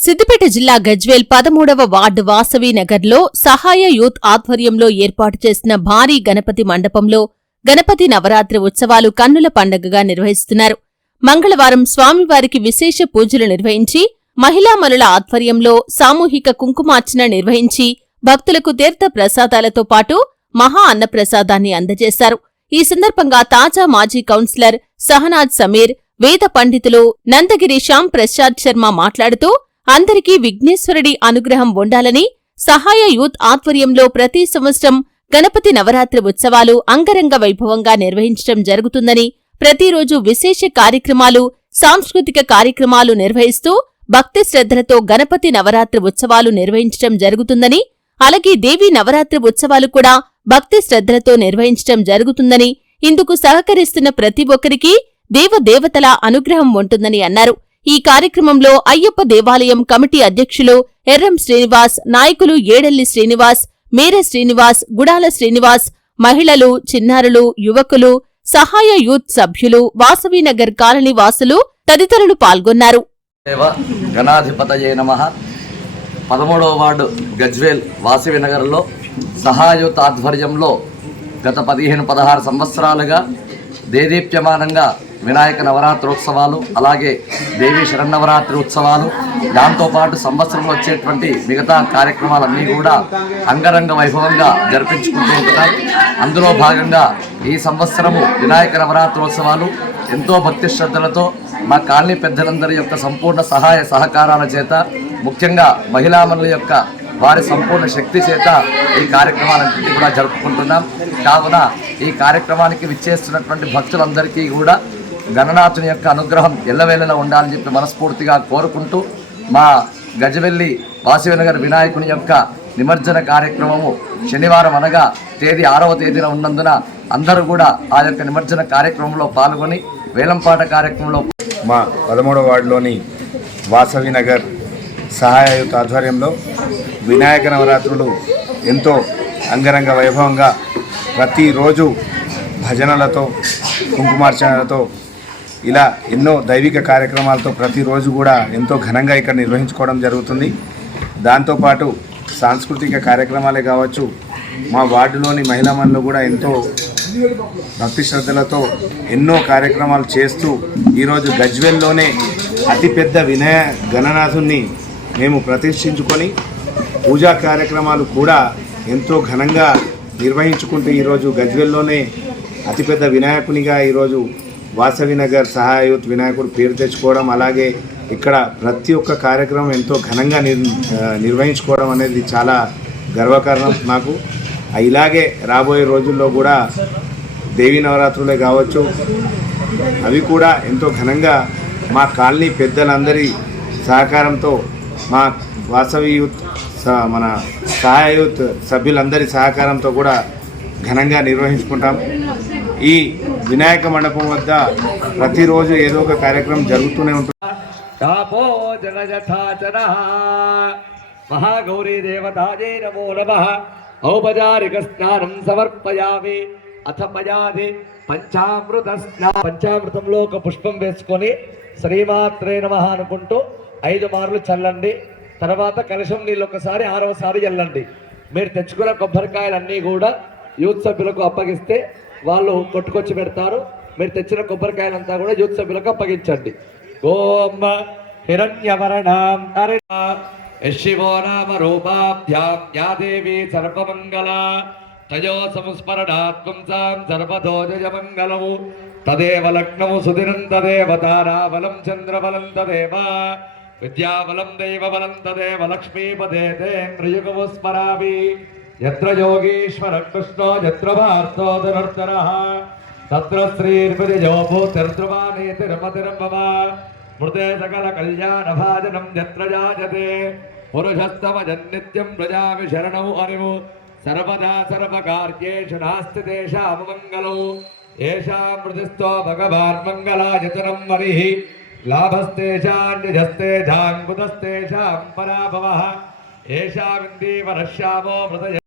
సిద్దిపేట జిల్లా గజ్వేల్ పదమూడవ వార్డు వాసవి నగర్లో సహాయ యూత్ ఆధ్వర్యంలో ఏర్పాటు చేసిన భారీ గణపతి మండపంలో గణపతి నవరాత్రి ఉత్సవాలు కన్నుల పండగగా నిర్వహిస్తున్నారు. మంగళవారం స్వామివారికి విశేష పూజలు నిర్వహించి మహిళామణుల ఆధ్వర్యంలో సామూహిక కుంకుమార్చన నిర్వహించి భక్తులకు తీర్థ ప్రసాదాలతో పాటు మహా అన్నప్రసాదాన్ని అందజేశారు. ఈ సందర్భంగా తాజా మాజీ కౌన్సిలర్ సహనాజ్ సమీర్ వేద పండితులు నందగిరి శ్యాం ప్రసాద్ శర్మ మాట్లాడుతూ అందరికీ విఘ్నేశ్వరుడి అనుగ్రహం ఉండాలని సహాయ యూత్ ఆధ్వర్యంలో ప్రతి సంవత్సరం గణపతి నవరాత్రి ఉత్సవాలు అంగరంగ వైభవంగా నిర్వహించడం జరుగుతుందని ప్రతిరోజు విశేష కార్యక్రమాలు సాంస్కృతిక కార్యక్రమాలు నిర్వహిస్తూ భక్తి శ్రద్ధలతో గణపతి నవరాత్రి ఉత్సవాలు నిర్వహించడం జరుగుతుందని అలాగే దేవీ నవరాత్రి ఉత్సవాలు కూడా భక్తి శ్రద్ధలతో నిర్వహించడం జరుగుతుందని ఇందుకు సహకరిస్తున్న ప్రతి ఒక్కరికీ దేవదేవతల అనుగ్రహం ఉంటుందని అన్నారు. ఈ కార్యక్రమంలో అయ్యప్ప దేవాలయం కమిటీ అధ్యక్షులు ఎర్రం శ్రీనివాస్ నాయకులు ఏడెల్లి శ్రీనివాస్ మేర శ్రీనివాస్ గుడాల శ్రీనివాస్ మహిళలు చిన్నారులు యువకులు సహాయ యూత్ సభ్యులు వాసవీనగర్ కాలనీ వాసులు తదితరులు పాల్గొన్నారు. గణాధిపతయే నమ. పదమూడవ వార్డు గజ్వేల్ వాసవినగర్లో ఆధ్వర్యంలో గత పదిహేను పదహారు సంవత్సరాలుగా దేదీప్యమానంగా వినాయక నవరాత్రోత్సవాలు అలాగే దేవి శరన్నవరాత్రి ఉత్సవాలు దాంతోపాటు సంవత్సరంలో వచ్చేటువంటి మిగతా కార్యక్రమాలన్నీ కూడా అంగరంగ వైభవంగా జరిపించుకుంటూ ఉంటున్నాం అందులో భాగంగా ఈ సంవత్సరము వినాయక నవరాత్రోత్సవాలు ఎంతో భక్తి శ్రద్ధలతో మా కాలనీ పెద్దలందరి యొక్క సంపూర్ణ సహాయ సహకారాల చేత ముఖ్యంగా మహిళామణుల యొక్క వారి సంపూర్ణ శక్తి చేత ఈ కార్యక్రమాలన్నింటినీ కూడా జరుపుకుంటున్నాం. కావున ఈ కార్యక్రమానికి విచ్చేస్తున్నటువంటి భక్తులందరికీ కూడా గణనాథుని యొక్క అనుగ్రహం ఎల్లవేళలా ఉండాలని చెప్పి మనస్ఫూర్తిగా కోరుకుంటూ మా గజవెల్లి వాసవినగర్ వినాయకుని యొక్క నిమజ్జన కార్యక్రమము శనివారం అనగా తేదీ ఆరవ తేదీన ఉన్నందున అందరూ కూడా ఆ యొక్క నిమజ్జన కార్యక్రమంలో పాల్గొని వేలంపాట కార్యక్రమంలో మా పదమూడవ వార్డులోని వాసవినగర్ సహాయయుత ఆధ్వర్యంలో వినాయక నవరాత్రులు ఎంతో అంగరంగ వైభవంగా ప్రతిరోజు భజనలతో కుంకుమార్చనలతో ఇలా ఎన్నో దైవిక కార్యక్రమాలతో ప్రతిరోజు కూడా ఎంతో ఘనంగా ఇక్కడ నిర్వహించుకోవడం జరుగుతుంది. దాంతోపాటు సాంస్కృతిక కార్యక్రమాలే కావచ్చు మా వార్డులోని మహిళా మనులు కూడా ఎంతో భక్తి శ్రద్ధలతో ఎన్నో కార్యక్రమాలు చేస్తూ ఈరోజు గజ్వెల్లోనే అతిపెద్ద వినయ గణనాథుణ్ణి మేము ప్రతిష్ఠించుకొని పూజా కార్యక్రమాలు కూడా ఎంతో ఘనంగా నిర్వహించుకుంటూ ఈరోజు గజ్వెల్లోనే అతిపెద్ద వినాయకునిగా ఈరోజు వాసవి నగర్ సహాయూత్ వినాయకుడు పేరు తెచ్చుకోవడం అలాగే ఇక్కడ ప్రతి ఒక్క కార్యక్రమం ఎంతో ఘనంగా నిర్ నిర్వహించుకోవడం అనేది చాలా గర్వకారణం నాకు. ఇలాగే రాబోయే రోజుల్లో కూడా దేవీ నవరాత్రులే కావచ్చు అవి కూడా ఎంతో ఘనంగా మా కాలనీ పెద్దలందరి సహకారంతో మా వాసవి యూత్ స- మన సహాయ యూత్ సభ్యులందరి సహకారంతో కూడా ఘనంగా నిర్వహించుకుంటాం. ఈ వినాయక మండపం వద్ద ప్రతిరోజు ఏదో ఒక కార్యక్రమం జరుగుతూనే ఉంటుంది. మహాగౌరీ దేవతాజే నమో నమ. ఔపచారిక స్నానం సమర్పయామి. అథ పంచామృత స్నా పంచామృతంలో ఒక పుష్పం వేసుకొని శ్రీమాత్రే నమ అనుకుంటూ ఐదు మార్లు చల్లండి. తర్వాత కలశం నీళ్ళు ఒకసారి ఆరవసారి చల్లండి మీరు తెచ్చుకున్న కొబ్బరికాయలన్నీ కూడా యూత్ సభ్యులకు అప్పగిస్తే వాళ్ళు కొట్టుకొచ్చి పెడతారు. మీరు తెచ్చిన కొబ్బరికాయలంతా కూడా యూత్ సభ్యులకు అప్పగించండి. ఓం హిరణ్యవరణాం అరిణ శివో నామ రూపాభ్యాం యా సర్వమంగళ తయో సంస్మరణాత్మం సాం సర్వతో జయమంగళము. తదేవ లగ్నము సుదినం తదేవ తారాబలం చంద్రబలం తదేవ విద్యాబలం దైవబలం తదేవ లక్ష్మీపదే తేంద్రయుగము స్మరామి. यत्र योगीश्वरः कृष्ण, यत्र भारतो धनर्तनः तत्र श्रीर्पतिजो भूतिर्द्रुवानेतिरमतिरम्भव मृते सकलकल्याणभाजनं यत्र जायते। पुरुषस्तमजन्नित्यं प्रजामि शरणौ अरिमु। सर्वदा सर्वकार्येषु नास्ति तेषाममङ्गलौ येषां मृतिस्त्वा भगवान् मङ्गलायतनं मरिः लाभस्तेषान्यजस्तेषाङ्कुतस्तेषां पराभवः। येषामिन्दीवरश्यामो मृतय।